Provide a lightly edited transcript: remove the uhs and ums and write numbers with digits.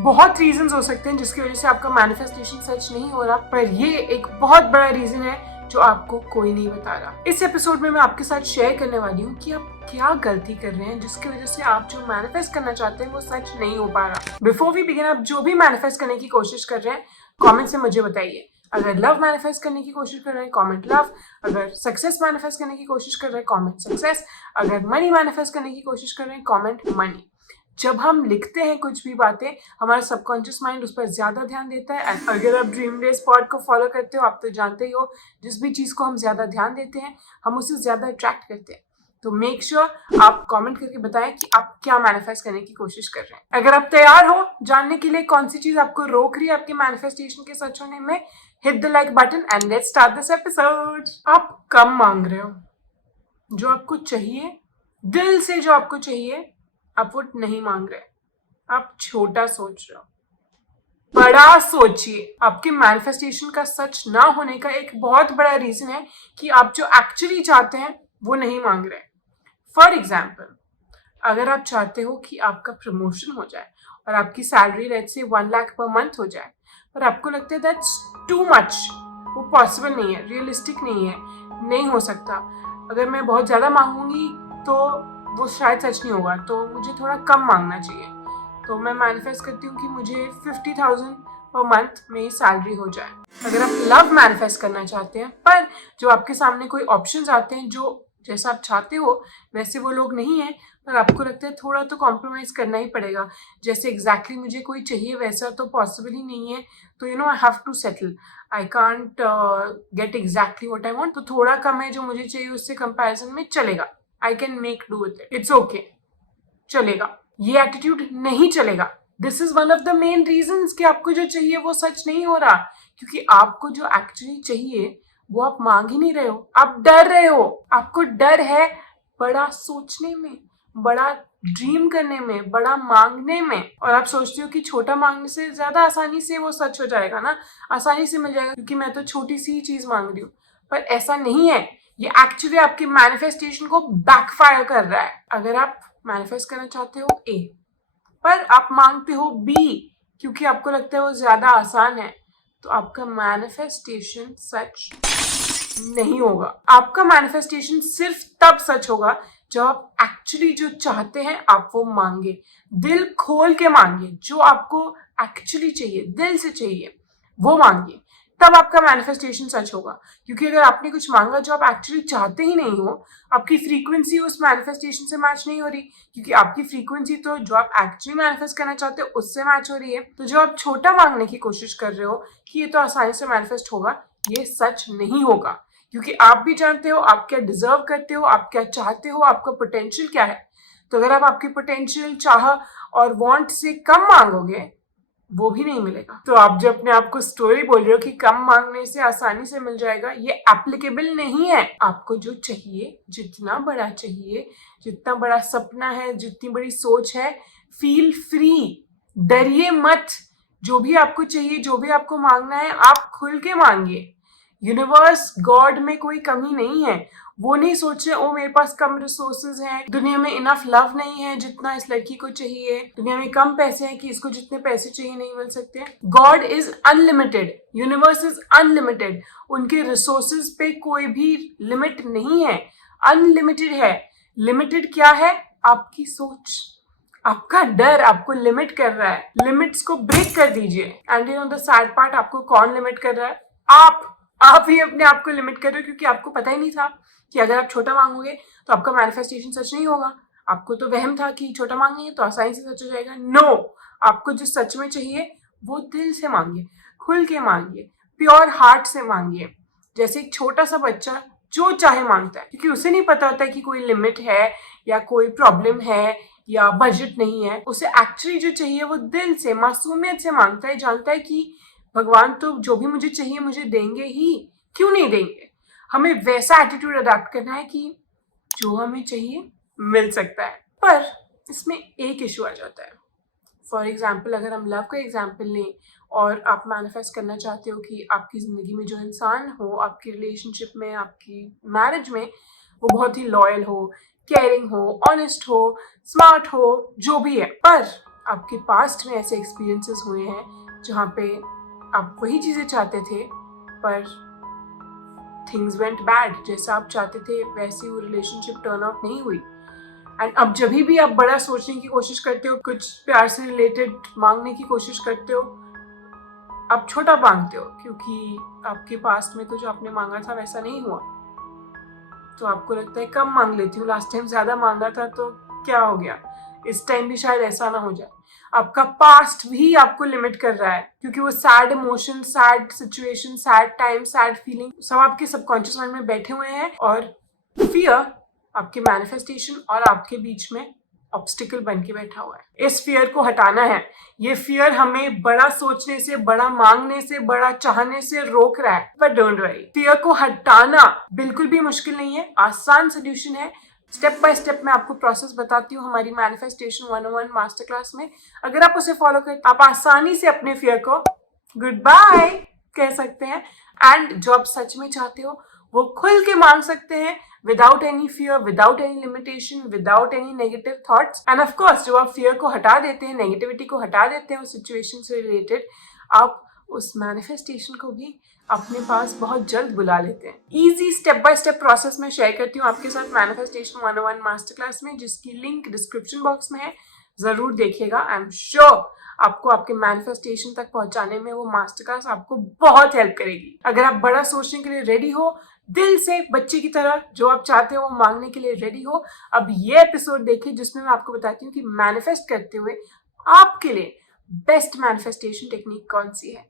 बहुत रीजंस हो सकते हैं जिसकी वजह से आपका मैनिफेस्टेशन सच नहीं हो रहा, पर ये एक बहुत बड़ा रीजन है जो आपको कोई नहीं बता रहा। इस एपिसोड में मैं आपके साथ शेयर करने वाली हूँ कि आप क्या गलती कर रहे हैं जिसकी वजह से आप जो मैनिफेस्ट करना चाहते हैं वो सच नहीं हो पा रहा। बिफोर वी बिगिन, आप जो भी मैनिफेस्ट करने की कोशिश कर रहे हैं कमेंट से मुझे बताइए। अगर लव मैनिफेस्ट करने की कोशिश कर रहे हैं कमेंट लव, अगर सक्सेस मैनिफेस्ट करने की कोशिश कर रहे हैं कमेंट सक्सेस, अगर मनी मैनिफेस्ट करने की कोशिश कर रहे हैं कमेंट मनी। जब हम लिखते हैं कुछ भी बातें, हमारा सबकॉन्शियस माइंड उस पर ज्यादा ध्यान देता है। एंड अगर आप ड्रीम डे स्पॉट को फॉलो करते हो, आप तो जानते ही हो जिस भी चीज को हम ज्यादा ध्यान देते हैं हम उसे ज्यादा अट्रैक्ट करते हैं। तो मेक श्योर आप कमेंट करके बताएं कि आप क्या मैनिफेस्ट करने की कोशिश कर रहे हैं। अगर आप तैयार हो जानने के लिए कौन सी चीज आपको रोक रही है आपके मैनिफेस्टेशन के सच होने में, hit the like button and let's start this episode. आप कम मांग रहे हो, जो आपको चाहिए दिल से, जो आपको चाहिए आप वो नहीं मांग रहे, आप छोटा सोच रहे हो। बड़ा सोचिए। आपके मैनिफेस्टेशन का सच ना होने का एक बहुत बड़ा रीजन है कि आप जो एक्चुअली चाहते हैं वो नहीं मांग रहे। फॉर एग्जाम्पल, अगर आप चाहते हो कि आपका प्रमोशन हो जाए और आपकी सैलरी रेट से 1 लाख पर मंथ हो जाए, पर आपको लगता है दैट्स टू मच, वो पॉसिबल नहीं है, रियलिस्टिक नहीं है, नहीं हो सकता, अगर मैं बहुत ज्यादा मांगूंगी तो वो शायद सच नहीं होगा, तो मुझे थोड़ा कम मांगना चाहिए। तो मैं मैनिफेस्ट करती हूँ कि मुझे 50,000 पर मंथ में ही सैलरी हो जाए। अगर आप लव मैनिफेस्ट करना चाहते हैं पर जो आपके सामने कोई ऑप्शंस आते हैं जो जैसा आप चाहते हो वैसे वो लोग नहीं है, पर आपको लगता है थोड़ा तो कॉम्प्रोमाइज करना ही पड़ेगा, जैसे एग्जैक्टली मुझे कोई चाहिए वैसा तो पॉसिबल ही नहीं है, तो I have to settle, I can't get exactly what I want, तो थोड़ा कम है जो मुझे चाहिए उससे कंपैरिजन में चलेगा, I can make do with it, it's okay, चलेगा। ये एटीट्यूड नहीं चलेगा। This is one of the main reasons कि आपको जो चाहिए वो सच नहीं हो रहा, क्योंकि आपको जो एक्चुअली चाहिए वो आप मांग ही नहीं रहे हो, आप डर रहे हो। आपको डर है बड़ा सोचने में, बड़ा ड्रीम करने में, बड़ा मांगने में, और आप सोचते हो कि छोटा मांगने से ज्यादा आसानी से वो सच हो जाएगा ना, आसानी से मिल जाएगा क्योंकि मैं तो छोटी सी ही चीज मांग रही हूँ, पर ऐसा नहीं है। ये एक्चुअली आपके मैनिफेस्टेशन को बैकफायर कर रहा है। अगर आप मैनिफेस्ट करना चाहते हो ए पर आप मांगते हो बी क्योंकि आपको लगता है वो ज्यादा आसान है, तो आपका मैनिफेस्टेशन सच नहीं होगा। आपका मैनिफेस्टेशन सिर्फ तब सच होगा जब आप एक्चुअली जो चाहते हैं आप वो मांगे, दिल खोल के मांगे, जो आपको एक्चुअली चाहिए, दिल से चाहिए वो मांगिए, तब आपका मैनिफेस्टेशन सच होगा। क्योंकि अगर आपने कुछ मांगा जो आप एक्चुअली चाहते ही नहीं हो, आपकी फ्रीक्वेंसी उस मैनिफेस्टेशन से मैच नहीं हो रही, क्योंकि आपकी फ्रीक्वेंसी तो जो आप एक्चुअली मैनिफेस्ट करना चाहते हो उससे मैच हो रही है। तो जो आप छोटा मांगने की कोशिश कर रहे हो कि ये तो आसानी से मैनिफेस्ट होगा, ये सच नहीं होगा, क्योंकि आप भी जानते हो आप क्या डिजर्व करते हो, आप क्या चाहते हो, आपका पोटेंशियल क्या है। तो अगर आप आपके पोटेंशियल, चाह और वांट से कम मांगोगे वो भी नहीं मिलेगा। तो आप जो अपने आप को स्टोरी बोल रहे हो कि कम मांगने से आसानी से मिल जाएगा, ये एप्लीकेबल नहीं है। आपको जो चाहिए, जितना बड़ा चाहिए, जितना बड़ा सपना है, जितनी बड़ी सोच है, फील फ्री, डरिए मत। जो भी आपको चाहिए, जो भी आपको मांगना है, आप खुल के मांगिए। यूनिवर्स, गॉड में कोई कमी नहीं है। वो नहीं सोचे ओ मेरे पास कम रिसोर्सेज हैं, दुनिया में इनफ लव नहीं है जितना इस लड़की को चाहिए, दुनिया में कम पैसे हैं कि इसको जितने पैसे चाहिए नहीं मिल सकते। God is unlimited, universe is unlimited, उनके रिसोर्सेज पे कोई भी लिमिट नहीं है, अनलिमिटेड है। लिमिटेड क्या है? आपकी सोच, आपका डर आपको लिमिट कर रहा है। लिमिट्स को ब्रेक कर दीजिए। And you know the sad part, आपको कौन लिमिट कर रहा है? आप ही अपने आप को लिमिट कर रहे हो, क्योंकि आपको पता ही नहीं था कि अगर आप छोटा मांगोगे तो आपका मैनिफेस्टेशन सच नहीं होगा। आपको तो वहम था कि छोटा मांगेंगे तो आसानी से सच हो जाएगा। नो, आपको जो सच में चाहिए वो दिल से मांगिए, खुल के मांगिए, प्योर हार्ट से मांगिए, जैसे एक छोटा सा बच्चा जो चाहे मांगता है, क्योंकि उसे नहीं पता होता है कि कोई लिमिट है या कोई प्रॉब्लम है या बजट नहीं है। उसे एक्चुअली जो चाहिए वो दिल से, मासूमियत से मांगता है, जानता है कि भगवान तो जो भी मुझे चाहिए मुझे देंगे ही, क्यों नहीं देंगे। हमें वैसा एटीट्यूड अडॉप्ट करना है कि जो हमें चाहिए मिल सकता है। पर इसमें एक इशू आ जाता है। फॉर एग्जाम्पल, अगर हम लव का एग्जाम्पल लें और आप मैनिफेस्ट करना चाहते हो कि आपकी ज़िंदगी में जो इंसान हो, आपकी रिलेशनशिप में, आपकी मैरिज में, वो बहुत ही लॉयल हो, केयरिंग हो, ऑनेस्ट हो, स्मार्ट हो, जो भी है, पर आपके पास्ट में ऐसे एक्सपीरियंसेस हुए हैं जहाँ पे आप वही चीज़ें चाहते थे पर थिंग्स वेंट बैड, जैसा आप चाहते थे वैसी वो रिलेशनशिप टर्न आउट नहीं हुई। एंड अब जब भी आप बड़ा सोचने की कोशिश करते हो, कुछ प्यार से रिलेटेड मांगने की कोशिश करते हो, आप छोटा मांगते हो क्योंकि आपके पास्ट में तो जो आपने मांगा था वैसा नहीं हुआ। तो आपको लगता है कम मांग लेती हूँ, लास्ट टाइम ज्यादा मांगा था तो क्या हो गया, इस टाइम भी शायद ऐसा ना हो जाए। आपका पास्ट भी आपको लिमिट कर रहा है क्योंकि वो sad emotion, sad situation, sad time, sad feeling सब आपके सबकॉन्शियस माइंड में बैठे हुए हैं और फियर आपके मैनिफेस्टेशन और आपके बीच में ऑब्स्टिकल बन के बैठा हुआ है। इस फियर को हटाना है। ये फियर हमें बड़ा सोचने से, बड़ा मांगने से, बड़ा चाहने से रोक रहा है। बट डोंट वरी, फियर को हटाना बिल्कुल भी मुश्किल नहीं है, आसान सोल्यूशन है। स्टेप बाय स्टेप मैं आपको प्रोसेस बताती हूँ हमारी मैनिफेस्टेशन 101 मास्टर क्लास में। अगर आप उसे फॉलो करते आप आसानी से अपने फियर को गुड बाय कह सकते हैं एंड जो आप सच में चाहते हो वो खुल के मांग सकते हैं without any fear, without any limitation, without any negative thoughts. End of course जब आप फियर को हटा देते हैं, नेगेटिविटी को हटा देते हैं उस सिचुएशन से रिलेटेड, आप उस मैनिफेस्टेशन को भी अपने पास बहुत जल्द बुला लेते हैं। Easy step by step process में शेयर करती हूँ आपके साथ मैनिफेस्टेशन 101 मास्टर क्लास में, जिसकी लिंक डिस्क्रिप्शन बॉक्स में है। जरूर देखिएगा। आई एम श्योर आपको आपके मैनिफेस्टेशन तक पहुंचाने में वो मास्टर क्लास आपको बहुत हेल्प करेगी। अगर आप बड़ा सोचने के लिए रेडी हो, दिल से बच्चे की तरह जो आप चाहते हो वो मांगने के लिए रेडी हो, अब ये एपिसोड देखिए जिसमें मैं आपको बताती हूँ कि मैनिफेस्ट करते हुए आपके लिए बेस्ट मैनिफेस्टेशन टेक्निक कौन सी है।